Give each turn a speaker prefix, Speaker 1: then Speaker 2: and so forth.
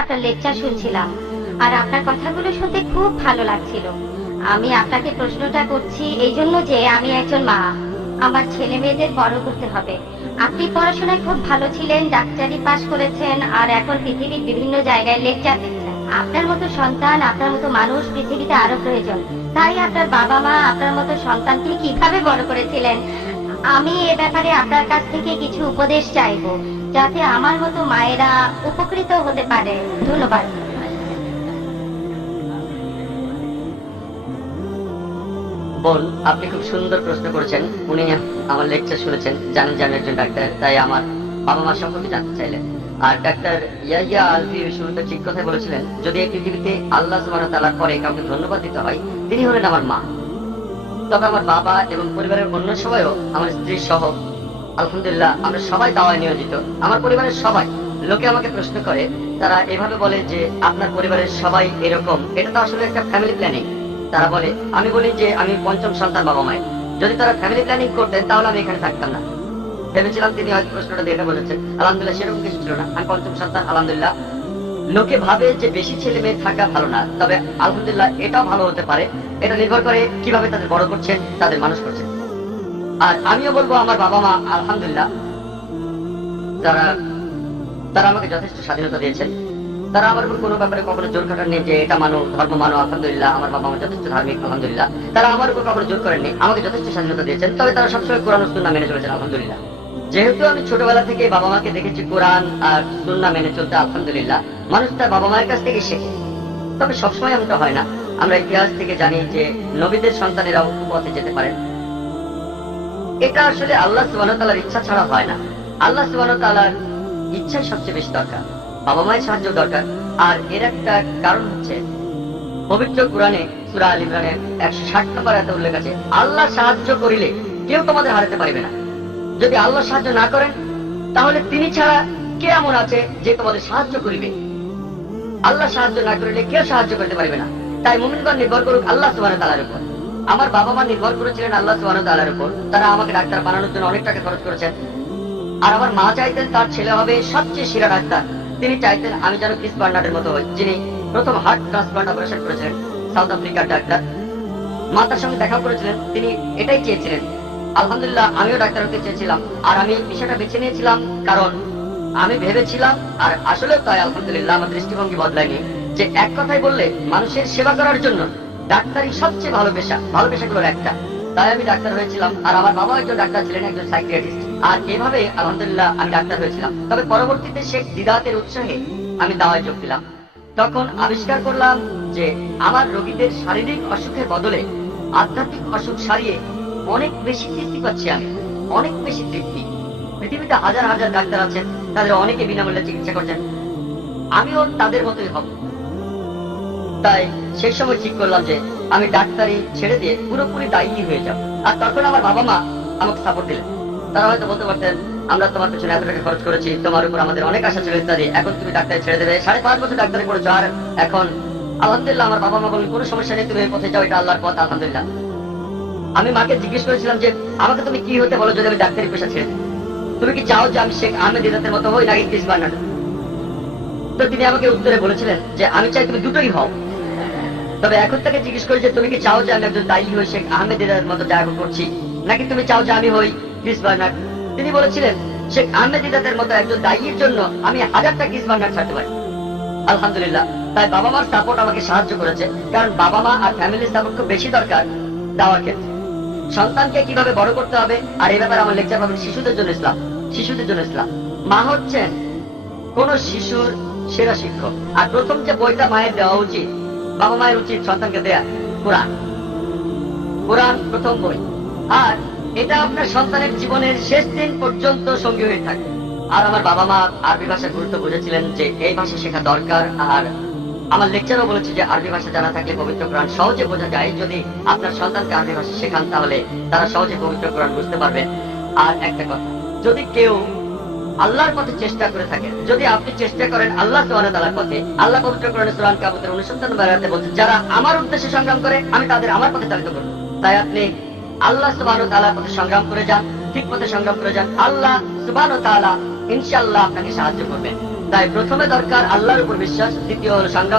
Speaker 1: আপনার লেকচার শুনছিলাম, আর আপনার কথাগুলো শুনতে খুব ভালো লাগছিল। আমি আপনাকে প্রশ্নটা করছি এই জন্য যে আমি একজন মা। আমার ছেলে মেয়েদের বড় করতে হবে। আপনি পড়াশোনায় খুব ভালো ছিলেন, ডাক্তারি পাশ করেছেন, আর এখন পৃথিবীর বিভিন্ন জায়গায় লেকচার দিচ্ছেন। আপনার মতো সন্তান, আপনার মতো মানুষ পৃথিবীতে আরও প্রয়োজন। তাই আপনার বাবা মা আপনার মতো সন্তানকে কীভাবে বড় করেছিলেন? আমি এ ব্যাপারে আপনার কাছ থেকে কিছু উপদেশ চাইব। যাতে আমার মতো মায়েরা উপকৃত হতে পারে। ধন্যবাদ।
Speaker 2: বোন আপনি খুব সুন্দর প্রশ্ন করেছেন। উনি আমার লেকচার শুনেছেন, জানেন আমি একজন ডাক্তার, তাই আমার বাবা মা সম্পর্কে জানতে চাইলেন। আর ডাক্তার ইয়াহিয়া আলফি শুরুতে ঠিক কথা বলেছিলেন, যদি এই পৃথিবীতে আল্লাহ তাআলার পরে কাউকে ধন্যবাদ দিতে হয়, তিনি হলেন আমার মা। তবে আমার বাবা এবং পরিবারের অন্য সবাইও আমার স্ত্রী সহ আলহামদুলিল্লাহ, আমরা সবাই দাওয়ায় নিয়োজিত। আমার পরিবারের সবাই। লোকে আমাকে প্রশ্ন করে, তারা এভাবে বলে যে, আপনার পরিবারের সবাই এরকম। এটা তো আসলে একটা ফ্যামিলি প্ল্যানিং তারা বলে, আমি বলি যে, আমি পঞ্চম সন্তান বাবা মায়ের। যদি তারা ফ্যামিলি প্ল্যানিং করতেন, তাহলে আমি এখানে থাকতাম না। ভেবেছিলাম তিনি হয়তো প্রশ্নটা দেখে বলেছেন। আলহামদুলিল্লাহ, সেরকম কিছু ছিল না। আমি পঞ্চম সন্তান, আলহামদুলিল্লাহ। লোকে ভাবে যে, বেশি ছেলে মেয়ে থাকা ভালো না। তবে আলহামদুলিল্লাহ, এটাও ভালো হতে পারে। এটা নির্ভর করে কীভাবে তাদের বড় করছেন, তাদের মানুষ করছেন। আর আমিও বলব আমার বাবা মা, আলহামদুলিল্লাহ যারা তারা আমাকে যথেষ্ট স্বাধীনতা দিয়েছেন। তারা আমার উপর কোনো ব্যাপারে কখনো জোর খাটাননি যে এটা মানো, ধর্ম মানো, আলহামদুলিল্লাহ, আমার বাবা আমার যথেষ্ট ধার্মিক, আলহামদুলিল্লাহ। তারা আমার উপর কখনো জোর করেননি, আমাকে যথেষ্ট স্বাধীনতা দিয়েছেন, তবে তারা সবসময় কোরআন সুন্না মেনে চলেছেন, আলহামদুলিল্লাহ। যেহেতু আমি ছোটবেলা থেকে বাবা মাকে দেখেছি কোরআন আর সুন্না মেনে চলতে, আলহামদুলিল্লাহ, মানুষ তার বাবা মায়ের কাছ থেকে শেখে। তবে সবসময় এমনটা হয় না। আমরা ইতিহাস থেকে জানি যে নবীদের সন্তানেরাও পথে যেতে পারেন। এটা আসলে আল্লাহ সুবাহ তালার ইচ্ছা ছাড়া হয় না। আল্লাহ সুবাহ তালার ইচ্ছাই সবচেয়ে বেশি দরকার, বাবা মায়ের সাহায্য দরকার। আর এর একটা কারণ হচ্ছে, পবিত্র কোরআনে সুরা আল ইমরানের একশো ষাট নম্বর এত উল্লেখ আছে, আল্লাহ সাহায্য করিলে কেউ তোমাদের হারাতে পারবে না। যদি আল্লাহ সাহায্য না করেন, তাহলে তিনি ছাড়া কে এমন আছে যে তোমাদের সাহায্য করিবে? আল্লাহ সাহায্য না করিলে কেউ সাহায্য করতে পারবে না। তাই মুমিনগণ নির্ভর করুক আল্লাহ সুবাহ তালার উপর। আমার বাবা মা নির্ভর করেছিলেন আল্লাহ সুবাহ তালার উপর। তারা আমাকে ডাক্তার বানানোর জন্য অনেক টাকা খরচ করেছেন। আর আমার মা চাইতেন তার ছেলে হবে সবচেয়ে সেরা ডাক্তার। তিনি চাইতেন আমি যেন ক্রিস বার্নার্ডের মতো হই, যিনি প্রথম হার্ট ট্রান্সপ্লান্ট অপারেশন করেছিলেন, সাউথ আফ্রিকার ডাক্তার। মা তার সঙ্গে দেখা করেছিলেন, তিনি এটাই চেয়েছিলেন। আলহামদুলিল্লাহ, আমিও ডাক্তার হতে চেয়েছিলাম। আর আমি বিষয়টা বেছে নিয়েছিলাম, কারণ আমি ভেবেছিলাম, আর আসলে তাই, আলহামদুলিল্লাহ, আমার দৃষ্টিভঙ্গি বদলায়নি, যে এক কথাই বললে মানুষের সেবা করার জন্য ডাক্তারি সবচেয়ে ভালো পেশা। ভালো পেশাগুলোর একটা। তাই আমি ডাক্তার হয়েছিলাম, আর আমার বাবা একজন ডাক্তার ছিলেন, একজন সাইকিয়াট্রিস্ট আর এভাবে, আলহামদুলিল্লাহ, আমি ডাক্তার হয়েছিলাম। তবে পরবর্তীতে শেখ দিদাতের উৎসাহে আমি দাওয়ায় যোগ দিলাম। তখন আবিষ্কার করলাম যে, আমার রোগীদের শারীরিক অসুখের বদলে আধ্যাত্মিক অসুখ সারিয়ে অনেক বেশি তৃপ্তি পাচ্ছি আমি। অনেক বেশি তৃপ্তি। পৃথিবীতে হাজার হাজার ডাক্তার আছেন, তাদের অনেকে বিনামূল্যে চিকিৎসা করছেন। আমিও তাদের মতোই হব। তাই সেই সময় ঠিক করলাম যে আমি ডাক্তারি ছেড়ে দিয়ে পুরোপুরি দায়ী হয়ে যাব। আর তখন আমার বাবা মা আমাকে সাপোর্ট দিলেন। তারা হয়তো বলতে পারতেন, আমরা তোমার পেছনে এত টাকা খরচ করেছি, তোমার উপর আমাদের অনেক আশা ছিল ইত্যাদি। এখন তুমি ডাক্তারি ছেড়ে দেবে। সাড়ে পাঁচ বছর ডাক্তারি করেছ আর এখন আলহামদুলিল্লাহ আমার বাবা মা বলেন কোনো সমস্যা নেই, তুমি পথে যাও, এটা আল্লাহর পথ, আলহামদুলিল্লাহ। আমি মাকে জিজ্ঞেস করেছিলাম যে, আমাকে তুমি কি হতে বলো যদি আমি ডাক্তারি পেশা ছেড়ে তুমি কি চাও যে আমি শেখ আহমেদ ইদাতের মতো হই নাকি ক্রিস বার্নার্ড? তো তিনি আমাকে উত্তরে বলেছিলেন যে, আমি চাই তুমি দুটোই হও। তবে এখন তাকে জিজ্ঞেস করি যে, তুমি কি চাও যে আমি একজন দায়ী হই শেখ আহমেদ ইদাতের মতো জায়গা করছি? নাকি তুমি চাও যে আমি হই? Chris Barnard. তিনি বলেছিলেন, শেখ আহমেদ ইদাতের মতো একজন দায়ীর জন্য আমি হাজারটা ক্রিস বার্নার্ড ছাড়তে পারি। আলহামদুলিল্লাহ, তাই বাবা মার সাপোর্ট আমাকে সাহায্য করেছে, কারণ বাবা মা আর ফ্যামিলির সাপোর্ট খুব বেশি দরকার দেওয়ার ক্ষেত্রে। সন্তানকে কীভাবে বড় করতে হবে, আর এই ব্যাপারে আমার লেকচার পাবেন শিশুদের জন্য ইসলাম, শিশুদের জন্য ইসলাম। মা হচ্ছেন কোন শিশুর সেরা শিক্ষক, আর প্রথম যে বইটা মায়ের দেওয়া উচিত বাবা মায়ের উচিত সন্তানকে দেয়া। কোরআন। কোরআন প্রথম বই। আর এটা আপনার সন্তানের জীবনের শেষ দিন পর্যন্ত সঙ্গী হয়ে থাকে আর আমার বাবা মা আরবি ভাষার গুরুত্ব বুঝেছিলেন যে এই ভাষা শেখা দরকার। আর আমার লেকচারও বলেছে যে আরবি ভাষা জানা থাকলে পবিত্র কোরআন সহজে বোঝা যায়। যদি আপনার সন্তানকে আরবি ভাষা শেখান, তাহলে তারা সহজে পবিত্র কোরআন বুঝতে পারবে। আর একটা কথা, যদি কেউ আল্লাহর পথে চেষ্টা করে থাকে। যদি আপনি চেষ্টা করেন আল্লাহ তাআলার পথে, আল্লাহ পবিত্র করেন সূরা কাবুতের 59 নম্বর আয়াতে বলছেন, যারা আমার উদ্দেশ্যে সংগ্রাম করে, আমি তাদের আমার পথে চালিত করব। তাই আপনি আল্লাহ সুবাহ তালার পথে সংগ্রাম করে যান, ঠিক পথে সংগ্রাম করে যান। আল্লাহ সুবাহ তালা ইনশাল্লাহ আপনাকে সাহায্য করবেন। তাই প্রথমে দরকার আল্লাহর উপর বিশ্বাস, দ্বিতীয় হল সংগ্রাম